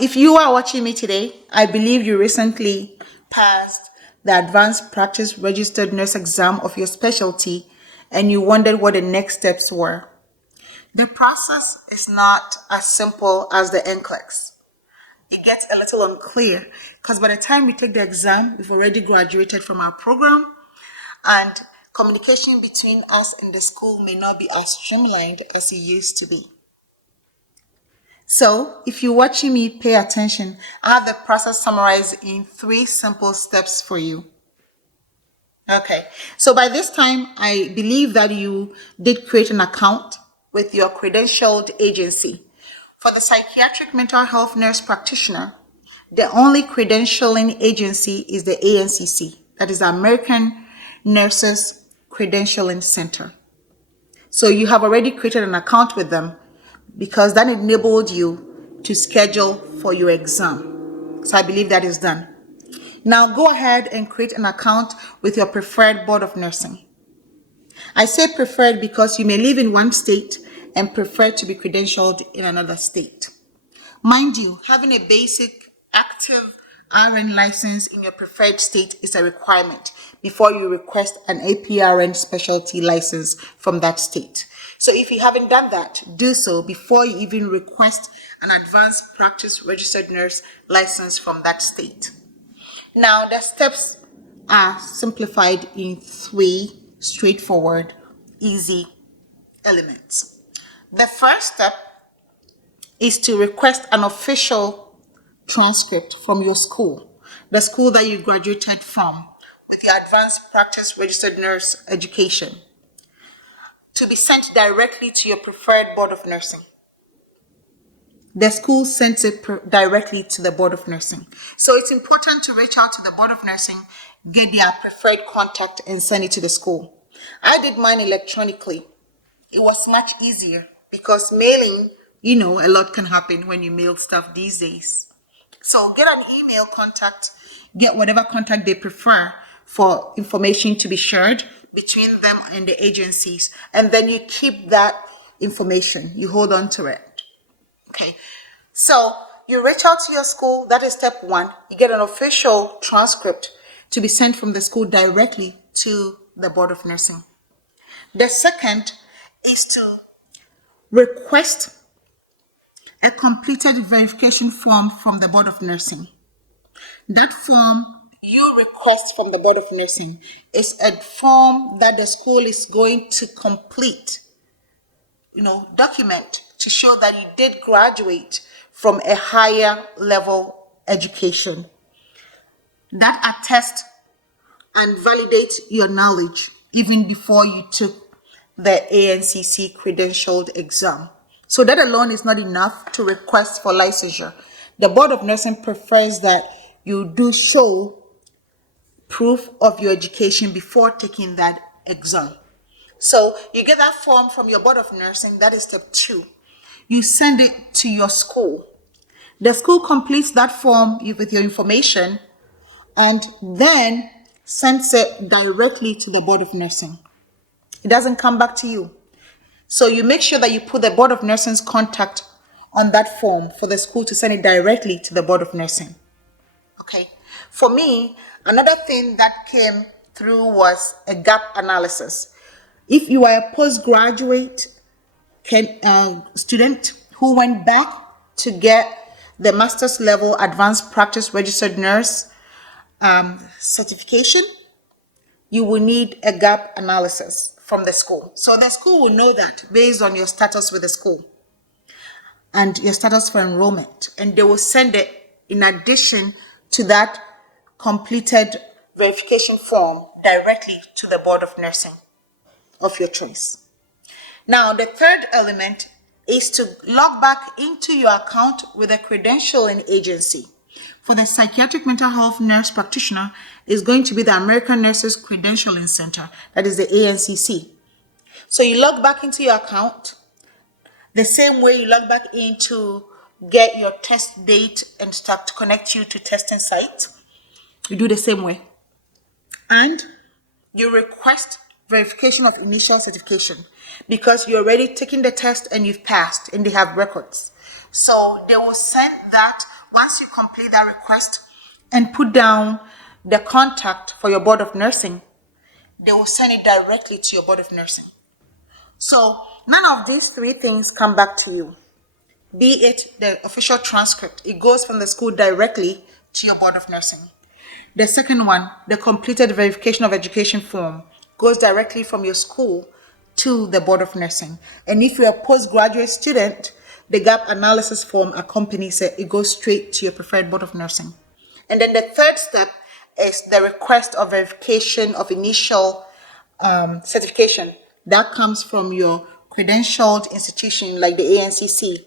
If you are watching me today, I believe you recently passed the Advanced Practice Registered Nurse exam of your specialty and you wondered what the next steps were. The process is not as simple as the NCLEX. It gets a little unclear because by the time we take the exam, we've already graduated from our program, and communication between us and the school may not be as streamlined as it used to be. So, if you're watching me, pay attention. I have the process summarized in 3 simple steps for you. Okay, so by this time, I believe that you did create an account with your credentialed agency. For the psychiatric mental health nurse practitioner, the only credentialing agency is the ANCC, that is the American Nurses Credentialing Center. So you have already created an account with them because that enabled you to schedule for your exam. So I believe that is done. Now go ahead and create an account with your preferred board of nursing. I say preferred because you may live in one state and prefer to be credentialed in another state. Mind you, having a basic active RN license in your preferred state is a requirement before you request an APRN specialty license from that state. So if you haven't done that, do so before you even request an advanced practice registered nurse license from that state. Now the steps are simplified in 3 straightforward, easy elements. The first step is to request an official transcript from your school, the school that you graduated from with your advanced practice registered nurse education, to be sent directly to your preferred board of nursing. The school sends it directly to the board of nursing. So it's important to reach out to the board of nursing, get their preferred contact, and send it to the school. I did mine electronically. It was much easier because mailing, a lot can happen when you mail stuff these days. So get an email contact, get whatever contact they prefer for information to be shared between them and the agencies, and then you keep that information, you hold on to it. Okay, so you reach out to your school, that is step 1. You get an official transcript to be sent from the school directly to the board of nursing. The second is to request a completed verification form from the board of nursing. That form you request from the board of nursing is a form that the school is going to complete, document to show that you did graduate from a higher level education. That attests and validates your knowledge even before you took the ANCC credentialed exam. So that alone is not enough to request for licensure. The board of nursing prefers that you do show proof of your education before taking that exam. So you get that form from your board of nursing, that is step 2. You send it to your school. The school completes that form with your information and then sends it directly to the board of nursing. It doesn't come back to you. So you make sure that you put the board of nursing's contact on that form for the school to send it directly to the board of nursing. Okay. For me, another thing that came through was a gap analysis. If you are a postgraduate student who went back to get the master's level advanced practice registered nurse certification, you will need a gap analysis from the school. So the school will know that based on your status with the school and your status for enrollment, and they will send it in addition to that completed verification form directly to the board of nursing of your choice. Now, the third element is to log back into your account with a credentialing agency. For the psychiatric mental health nurse practitioner, is going to be the American Nurses Credentialing Center, that is the ANCC. So you log back into your account the same way you log back in to get your test date and start to connect you to testing site. You do the same way. And you request verification of initial certification because you're already taking the test and you've passed and they have records. So they will send that once you complete that request and put down the contact for your board of nursing, they will send it directly to your board of nursing. So none of these three things come back to you. Be it the official transcript, it goes from the school directly to your board of nursing. The second one, the completed verification of education form, goes directly from your school to the board of nursing. And if you're a postgraduate student, the gap analysis form accompanies it. It goes straight to your preferred board of nursing. And then the third step is the request of verification of initial certification. That comes from your credentialed institution like the ANCC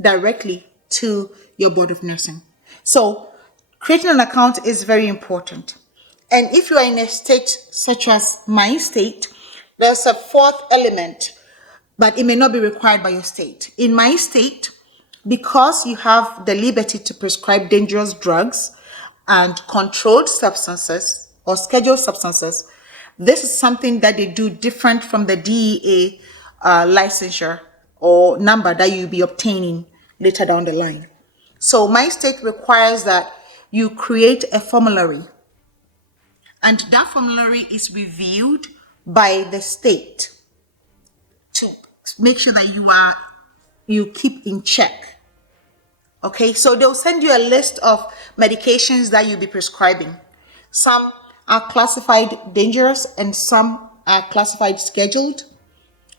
directly to your board of nursing. So creating an account is very important. And if you are in a state such as my state, there's a fourth element, but it may not be required by your state. In my state, because you have the liberty to prescribe dangerous drugs and controlled substances or scheduled substances, this is something that they do different from the DEA licensure or number that you'll be obtaining later down the line. So my state requires that you create a formulary, and that formulary is reviewed by the state to make sure that you keep in check. Okay, so they'll send you a list of medications that you'll be prescribing. Some are classified dangerous and some are classified scheduled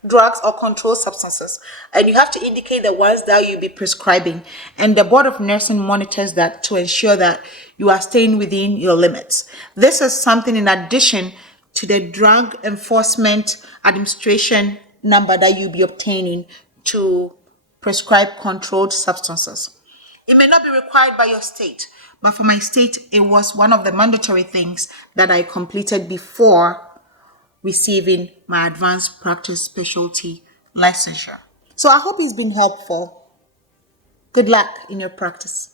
drugs or controlled substances, and you have to indicate the ones that you'll be prescribing, and the board of nursing monitors that to ensure that you are staying within your limits. This is something in addition to the Drug Enforcement Administration number that you'll be obtaining to prescribe controlled substances. It may not be required by your state, but for my state, it was one of the mandatory things that I completed before receiving my advanced practice specialty licensure. So I hope it's been helpful. Good luck in your practice.